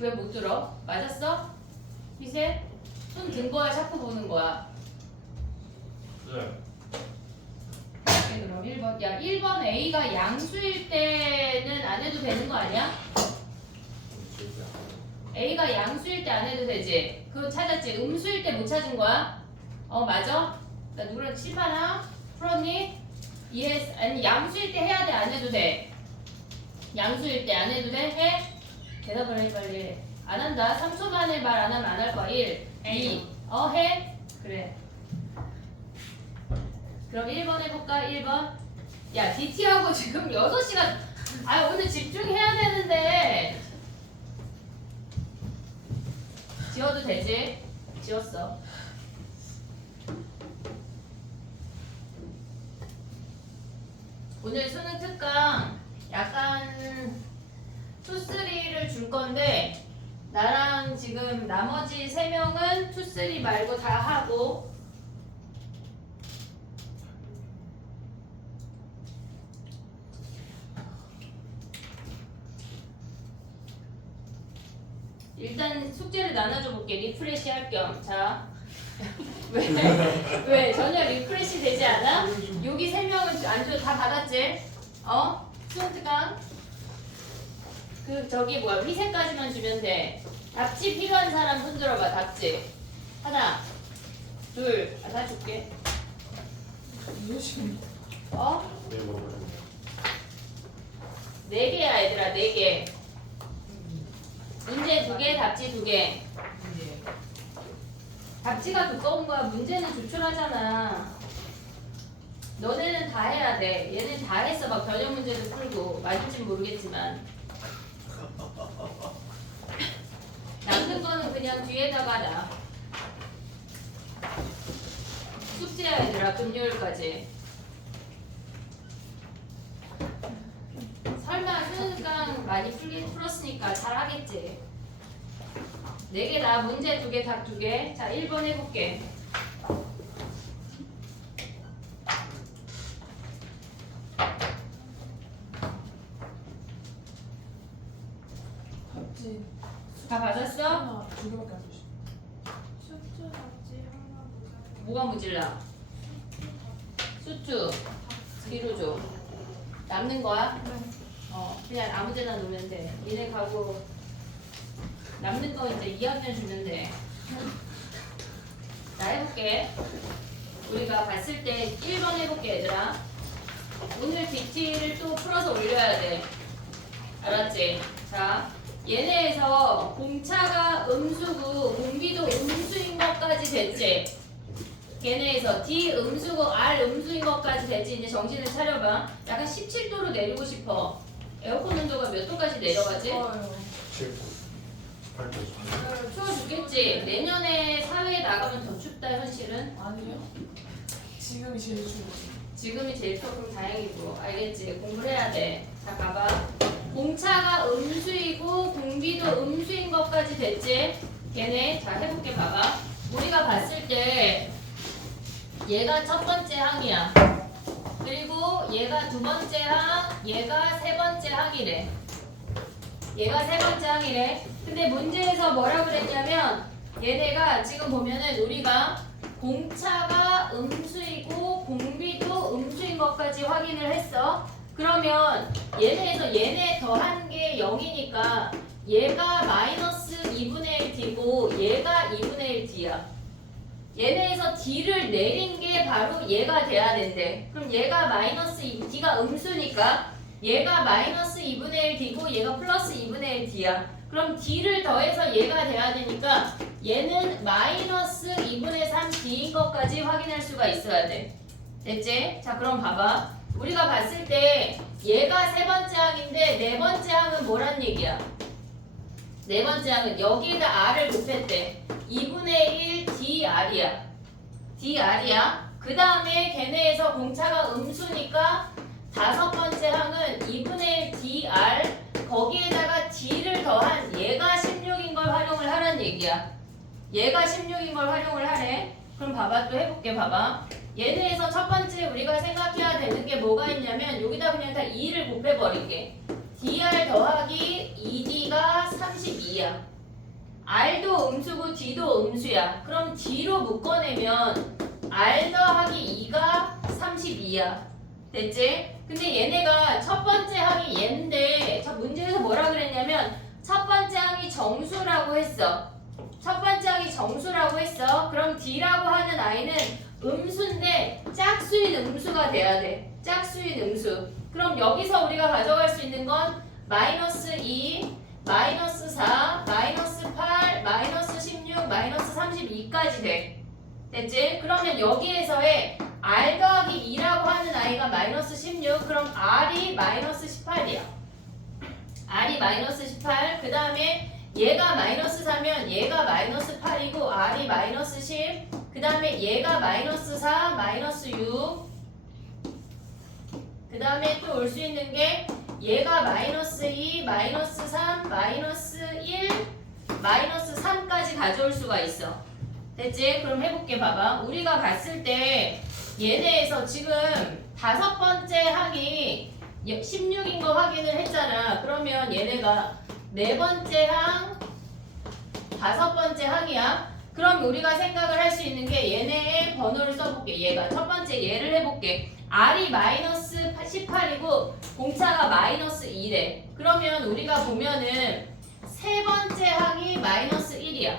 왜 못 들어? 맞았어? 희세? 손 든 거야 자꾸 보는 거야. 네. 오케이, 그럼 1번 야 1번 A가 양수일 때는 안 해도 되는 거 아니야? A가 양수일 때 안 해도 되지? 그거 찾았지? 음수일 때 못 찾은 거야? 맞아? 나 누구랑 칠판아? 풀었니? 이해했어? 아니 양수일 때 해야 돼? 안 해도 돼? 양수일 때 안 해도 돼? 해? 대답을 해 빨리. 안 한다. 3초 만에 말 안 하면 안 할 거야. 1, 2, 해? 그래. 그럼 1번 해볼까? 1번. 야 DT하고 지금 6시간 오늘 집중해야 되는데 지워도 되지? 지웠어. 오늘 수능 특강 약간 나머지 3명은 2, 3 말고 다 하고 일단 숙제를 나눠줘 볼게. 리프레시 할 겸. 자. 왜 전혀 리프레시 되지 않아? 여기 3명은 안 줘. 다 받았지? 스튜던트가 그 저기 뭐야 위세까지만 주면 돼. 답지 필요한 사람 손 들어봐. 답지 하나 다 줄게. 이러시면 네, 먹으면 4개야 얘들아. 4개. 문제 2개, 답지 2개. 답지가 두꺼운 거야. 문제는 조촐하잖아. 너네는 다 해야 돼. 얘는 다 했어. 막 변형 문제도 풀고. 맞을진 모르겠지만. 남는 거는 그냥 뒤에다가 놔. 숙제야 얘들아. 금요일까지. 설마 수능강 많이 풀었으니까 잘하겠지. 4개 다. 문제 2개, 답 2개. 자, 1번 해볼게. 답지 다 받았어? 하나 2개밖에 안 주시. 뭐가 무질라? 수투 뒤로 줘. 남는 거야? 그냥 아무데나 놓으면 돼. 니네 가고 남는 거 이제 2학년 주면 돼. 나 해볼게. 우리가 봤을 때 1번 해볼게 얘들아. 오늘 DT를 또 풀어서 올려야 돼. 알았지? 자, 얘네에서 공차가 음수고 공비도 음수인 것까지 됐지? 걔네에서 D 음수고 R 음수인 것까지 됐지? 이제 정신을 차려봐. 약간 17도로 내리고 싶어. 에어컨 온도가 몇 도까지 내려가지? 7, 8도. 추워 죽겠지? 내년에 사회에 나가면 더 춥다 현실은? 아니요. 지금이 제일 좋은. 지금이 제일 추워. 그럼 다행이고. 알겠지? 공부를 해야 돼. 자 가봐. 공차가 음수이고 공비도 음수인 것까지 됐지? 걔네 자 해볼게. 봐봐. 우리가 봤을 때 얘가 첫 번째 항이야. 그리고 얘가 두 번째 항, 얘가 세 번째 항이래. 얘가 세 번째 항이래. 근데 문제에서 뭐라고 그랬냐면 얘네가 지금 보면은 우리가 공차가 음수이고 공비도 음수인 것까지 확인을 했어. 그러면 얘네에서 얘네 더한 게 0이니까 얘가 마이너스 2분의 1 D고 얘가 2분의 1 D야. 얘네에서 D를 내린 게 바로 얘가 돼야 된대. 그럼 얘가 마이너스 2, D가 음수니까 얘가 마이너스 2분의 1 D고 얘가 플러스 2분의 1 D야. 그럼 D를 더해서 얘가 돼야 되니까 얘는 마이너스 2분의 3 D인 것까지 확인할 수가 있어야 돼. 됐지? 자 그럼 봐봐. 우리가 봤을 때 얘가 세 번째 항인데 네 번째 항은 뭐란 얘기야? 네 번째 항은 여기에다 R을 곱했대. 2분의 1 DR이야. DR이야. 그 다음에 걔네에서 공차가 음수니까 다섯 번째 항은 2분의 1 DR 거기에다가 D를 더한 얘가 16인 걸 활용을 하란 얘기야. 얘가 16인 걸 활용을 하래. 그럼 봐봐. 또 해볼게. 봐봐. 얘네에서 첫 번째 우리가 생각해야 되는 게 뭐가 있냐면 여기다 그냥 다 2를 곱해버릴게. DR 더하기 2D가 32야. R도 음수고 D도 음수야. 그럼 D로 묶어내면 R 더하기 2가 32야. 됐지? 근데 얘네가 첫 번째 항이 얘인데 저 문제에서 뭐라 그랬냐면 첫 번째 항이 정수라고 했어. 첫 번째 항이 정수라고 했어. 그럼 D라고 하는 아이는 음수인데 짝수인 음수가 돼야 돼. 짝수인 음수. 그럼 여기서 우리가 가져갈 수 있는 건 마이너스 2, 마이너스 4, 마이너스 8, 마이너스 16, 마이너스 32까지 돼. 됐지? 그러면 여기에서의 R 더하기 2라고 하는 아이가 마이너스 16, 그럼 R이 마이너스 18이야. R이 마이너스 18, 그 다음에 얘가 마이너스 4면 얘가 마이너스 8이고 R이 마이너스 10, 그 다음에 얘가 마이너스 4, 마이너스 6, 그 다음에 또 올 수 있는 게 얘가 마이너스 2, 마이너스 3, 마이너스 1, 마이너스 3까지 가져올 수가 있어. 됐지? 그럼 해볼게. 봐봐. 우리가 봤을 때 얘네에서 지금 5번째 항이 16인 거 확인을 했잖아. 그러면 얘네가 4번째 항, 5번째 항이야. 그럼 우리가 생각을 할 수 있는 게 얘네의 번호를 써볼게. 얘가 첫 번째 얘를 해볼게. R이 마이너스 18이고 공차가 마이너스 2래. 그러면 우리가 보면은 세 번째 항이 마이너스 1이야.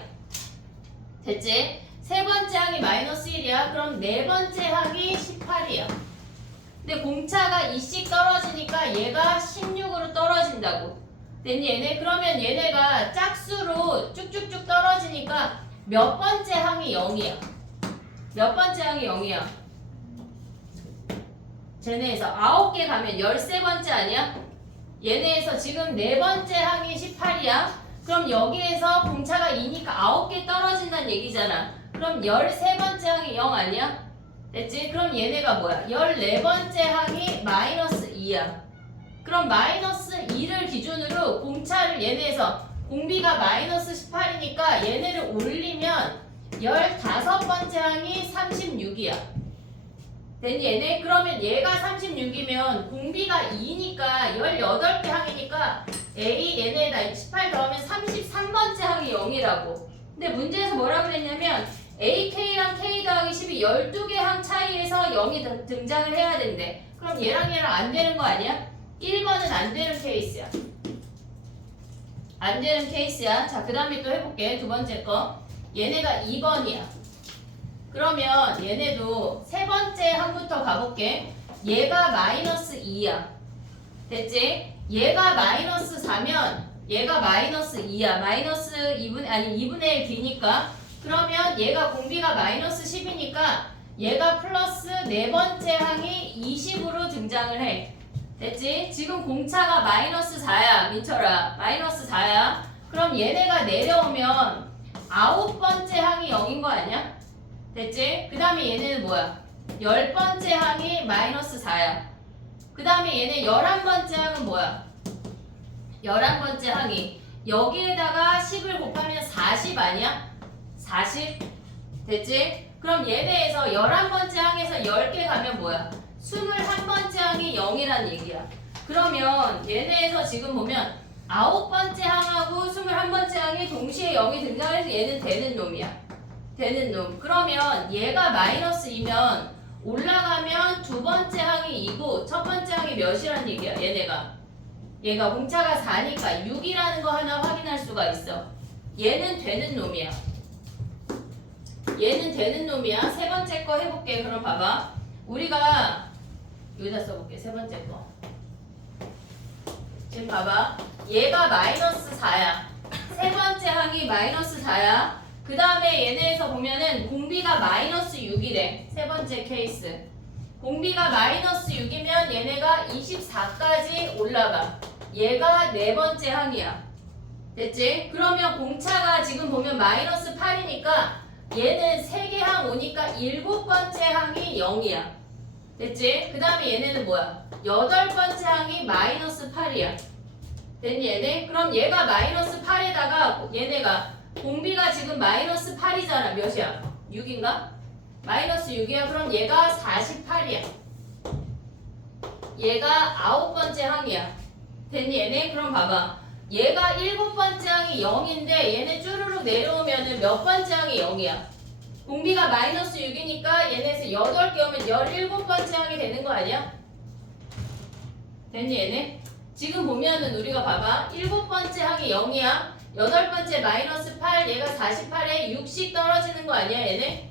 됐지? 세 번째 항이 마이너스 1이야. 그럼 네 번째 항이 18이야. 근데 공차가 2씩 떨어지니까 얘가 16으로 떨어진다고. 됐니 얘네? 그러면 얘네가 짝수로 쭉쭉쭉 떨어지니까 몇 번째 항이 0이야? 몇 번째 항이 0이야? 쟤네에서 9개 가면 13번째 아니야? 얘네에서 지금 4번째 항이 18이야? 그럼 여기에서 공차가 2니까 9개 떨어진다는 얘기잖아. 그럼 13번째 항이 0 아니야? 됐지? 그럼 얘네가 뭐야? 14번째 항이 마이너스 2야. 그럼 마이너스 2를 기준으로 공차를 얘네에서 공비가 마이너스 18이니까 얘네를 올리면 15번째 항이 36이야. 됐니 얘네? 그러면 얘가 36이면 공비가 2니까 18개 항이니까 A 얘네에다 18 더하면 33번째 항이 0이라고. 근데 문제에서 뭐라 그랬냐면 AK랑 K 더하기 10이 12개 항 차이에서 0이 등장을 해야 된대. 그럼 얘랑 안 되는 거 아니야? 1번은 안 되는 케이스야. 안 되는 케이스야. 자, 그 다음에 또 해볼게. 두 번째 거. 얘네가 2번이야. 그러면 얘네도 세 번째 항부터 가볼게. 얘가 마이너스 2야. 됐지? 얘가 마이너스 4면 얘가 마이너스 2야. 마이너스 2분의 1 D니까. 그러면 얘가 공비가 마이너스 10이니까 얘가 플러스 네 번째 항이 20으로 등장을 해. 됐지? 지금 공차가 마이너스 4야. 민철아. 마이너스 4야. 그럼 얘네가 내려오면 9번째 항이 0인 거 아니야? 됐지? 그 다음에 얘네는 뭐야? 10번째 항이 마이너스 4야. 그 다음에 얘네 11번째 항은 뭐야? 11번째 항이 여기에다가 10을 곱하면 40 아니야? 40? 됐지? 그럼 얘네에서 11번째 항에서 10개 가면 뭐야? 21번째 항이 0이란 얘기야. 그러면 얘네에서 지금 보면 9번째 항하고 21번째 항이 동시에 0이 등장해서 얘는 되는 놈이야. 되는 놈. 그러면 얘가 마이너스 2면 올라가면 두 번째 항이 2고 첫 번째 항이 몇이란 얘기야. 얘가 공차가 4니까 6이라는 거 하나 확인할 수가 있어. 얘는 되는 놈이야. 얘는 되는 놈이야. 세 번째 거 해볼게. 그럼 봐봐. 우리가 여기다 써볼게. 세 번째 거. 지금 봐봐. 얘가 마이너스 4야. 세 번째 항이 마이너스 4야. 그 다음에 얘네에서 보면은 공비가 마이너스 6이래. 세 번째 케이스. 공비가 마이너스 6이면 얘네가 24까지 올라가. 얘가 네 번째 항이야. 됐지? 그러면 공차가 지금 보면 마이너스 8이니까 얘는 3개 항 오니까 7번째 항이 0이야. 됐지? 그 다음에 얘네는 뭐야? 8번째 항이 마이너스 8이야. 됐니 얘네? 그럼 얘가 마이너스 8에다가 얘네가 공비가 지금 마이너스 8이잖아. 몇이야? 6인가? 마이너스 6이야. 그럼 얘가 48이야. 얘가 9번째 항이야. 됐니 얘네? 그럼 봐봐. 얘가 7번째 항이 0인데 얘네 쭈루룩 내려오면은 몇 번째 항이 0이야? 공비가 마이너스 6이니까 얘네에서 8개 오면 17번째 항이 되는 거 아니야? 됐니 얘네? 지금 보면은 우리가 봐봐. 7번째 항이 0이야. 8번째 마이너스 8, 얘가 48에 6씩 떨어지는 거 아니야 얘네?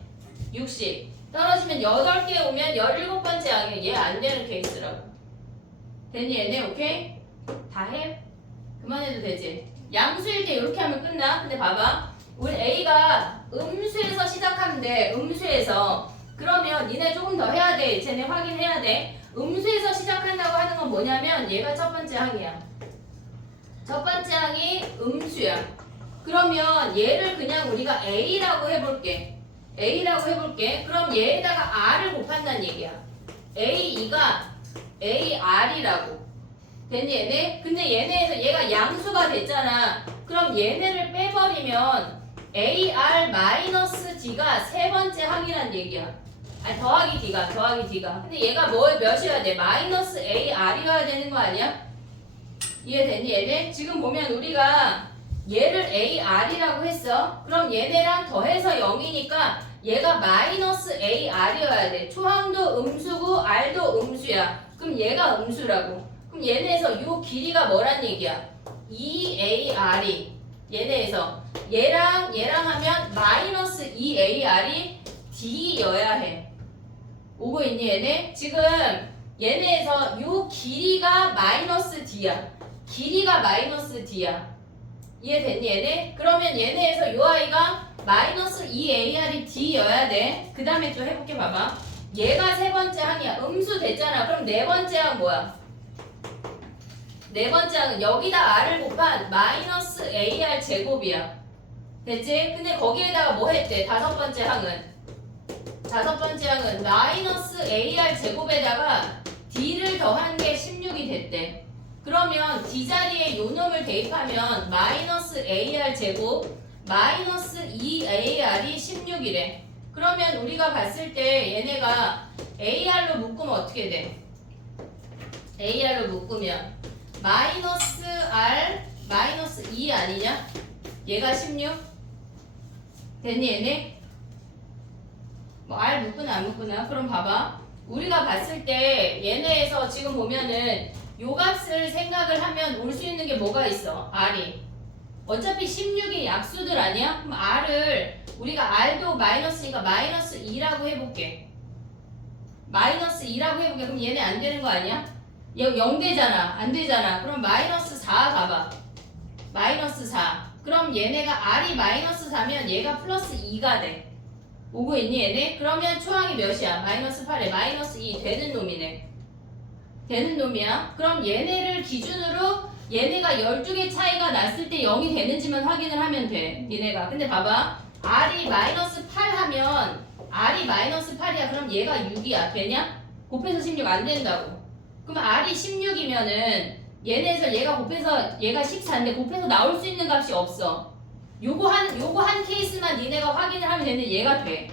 6씩 떨어지면 8개 오면 17번째 항이야. 얘 안 되는 케이스라고. 됐니 얘네? 오케이? 다 해? 그만해도 되지? 양수일 때 이렇게 하면 끝나. 근데 봐봐. 우리 A가 음수에서 시작하면 돼. 음수에서. 그러면 니네 조금 더 해야 돼. 쟤네 확인해야 돼. 음수에서 시작한다고 하는 건 뭐냐면 얘가 첫 번째 항이야. 첫 번째 항이 음수야. 그러면 얘를 그냥 우리가 A라고 해볼게. A라고 해볼게. 그럼 얘에다가 R을 곱한다는 얘기야. A2가 AR이라고. 됐니 얘네? 근데 얘네에서 얘가 양수가 됐잖아. 그럼 얘네를 빼버리면 AR-D가 세 번째 항이란 얘기야. 아니 더하기 D가. 근데 얘가 몇이어야 돼? 마이너스 AR이어야 되는 거 아니야? 이해됐니 얘네? 지금 보면 우리가 얘를 AR이라고 했어. 그럼 얘네랑 더해서 0이니까 얘가 마이너스 AR이어야 돼. 초항도 음수고 R도 음수야. 그럼 얘가 음수라고. 그럼 얘네에서 요 길이가 뭐란 얘기야? 2AR이 얘네에서 얘랑 하면 마이너스 2AR이 D여야 해. 오고 있니 얘네? 지금 얘네에서 요 길이가 마이너스 D야. 길이가 마이너스 D야. 이해됐니 얘네? 그러면 얘네에서 요 아이가 마이너스 2AR이 D여야 돼. 그 다음에 또 해볼게 봐봐. 얘가 세 번째 항이야. 음수 됐잖아. 그럼 네 번째 항 뭐야? 네 번째 항은 여기다 R을 곱한 마이너스 AR 제곱이야. 됐지? 근데 거기에다가 뭐 했대? 다섯 번째 항은 마이너스 AR 제곱에다가 D를 더한 게 16이 됐대. 그러면 D 자리에 요 놈을 대입하면 마이너스 AR 제곱 마이너스 2AR이 16이래. 그러면 우리가 봤을 때 얘네가 AR로 묶으면 어떻게 돼? AR로 묶으면 마이너스 R 마이너스 2 아니냐? 얘가 16? 됐니 얘네? 뭐 R 묶으나 안 묶으나? 그럼 봐봐. 우리가 봤을 때 얘네에서 지금 보면은 요 값을 생각을 하면 올 수 있는 게 뭐가 있어? R이. 어차피 16이 약수들 아니야? 그럼 R을 우리가 R도 마이너스니까 마이너스 2라고 해볼게. 마이너스 2라고 해볼게. 그럼 얘네 안 되는 거 아니야? 0 되잖아. 안 되잖아. 그럼 마이너스 4 가봐. 마이너스 4. 그럼 얘네가 R이 마이너스 4면 얘가 플러스 2가 돼. 오고 있니 얘네? 그러면 초항이 몇이야? 마이너스 8에 마이너스 2 되는 놈이네. 되는 놈이야. 그럼 얘네를 기준으로 얘네가 12개 차이가 났을 때 0이 되는지만 확인을 하면 돼. 니네가. 근데 봐봐. R이 마이너스 8 하면 R이 마이너스 8이야. 그럼 얘가 6이야. 되냐? 곱해서 16 안 된다고. 그럼 R이 16이면은 얘네에서 얘가 곱해서 얘가 14인데 곱해서 나올 수 있는 값이 없어. 요거 한 케이스만 니네가 확인을 하면 되는데 얘가 돼.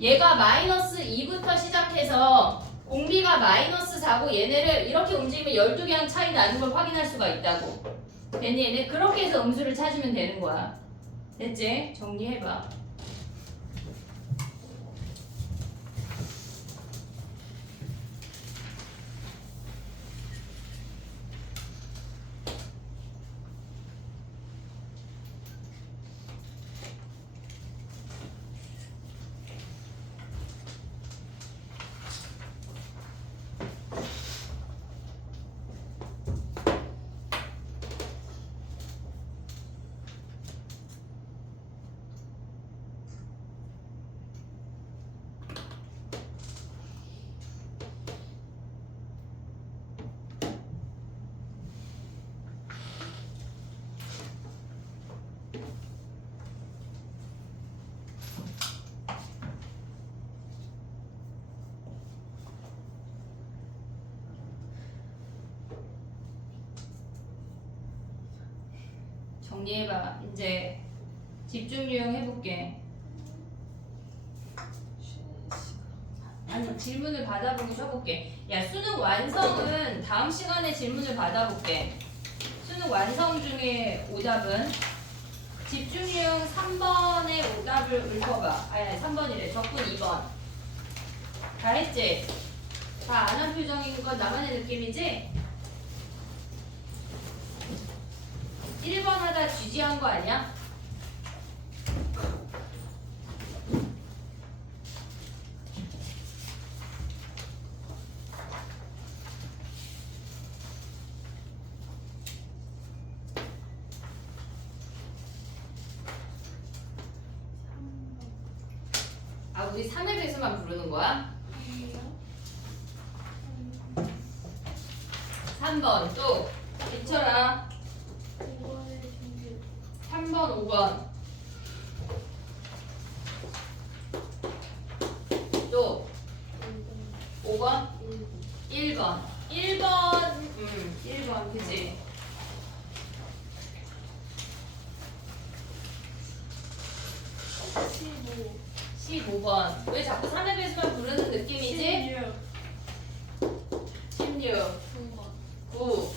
얘가 마이너스 2부터 시작해서 공비가 마이너스 4고 얘네를 이렇게 움직이면 12개랑 차이 나는 걸 확인할 수가 있다고. 됐니 얘네? 그렇게 해서 음수를 찾으면 되는 거야. 됐지? 정리해봐. 정리해봐. 이제 집중 유형 해볼게. 아니 질문을 받아보고 쳐볼게. 야 수능 완성은 다음 시간에 질문을 받아볼게. 수능 완성 중에 오답은 집중 유형 3번의 오답을 읊어봐. 아니 3번이래. 적분 2번. 다 했지? 다 안 한 표정인 건 나만의 느낌이지? 1번 하다 쥐지한 거 아니야? 아 우리 3회 배수만 부르는 거야? 3번 또 괜찮아. 3번, 5번. 또 5번, 1번. 1번, 1번, 그치? 15번. 왜 자꾸 3의 배수만 부르는 느낌이지? 16, 9.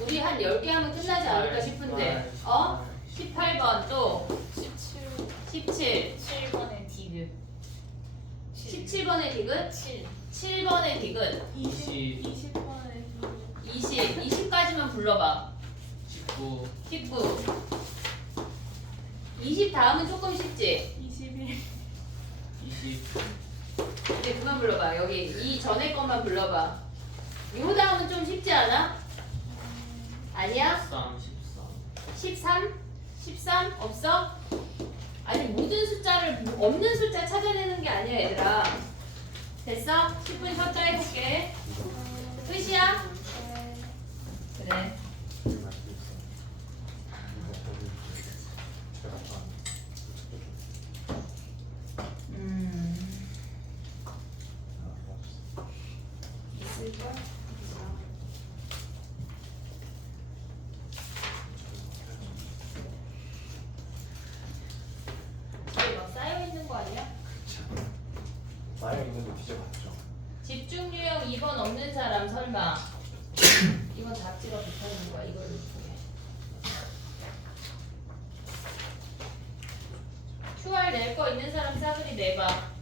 우리 한 10개 하면 끝나지 않을까 싶은데. 18번 또 17. 7번의 디귿 17번의 디귿? 7번의 디귿. 20번에 20까지만 불러봐. 19. 20 다음은 조금 쉽지? 21 이제 그만 불러봐. 여기 이 전에 것만 불러봐. 요 다음은 좀 쉽지 않아? 아니야? 13? 13? 없어? 아니 모든 숫자를 없는 숫자 찾아내는 게 아니야 얘들아. 됐어? 10분 쉬었다 해볼게. 끝이야? 그래. 지금 할 수도 있어. 이거 보여줄게. 제가 다 있을걸? 이게 막 쌓여있는 거 아니야? 쌓여 있는 거 뒤져봤죠. 집중 유형 2번 없는 사람 설마. 이건 답지가 붙어있는 거야. 이걸 보게. QR 낼 거 있는 사람 싸그리 내봐.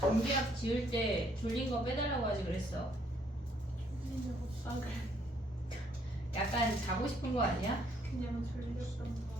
전비약 지을 때 졸린 거 빼달라고 하지 그랬어. 약간 자고 싶은 거 아니야? 그냥 졸렸던 거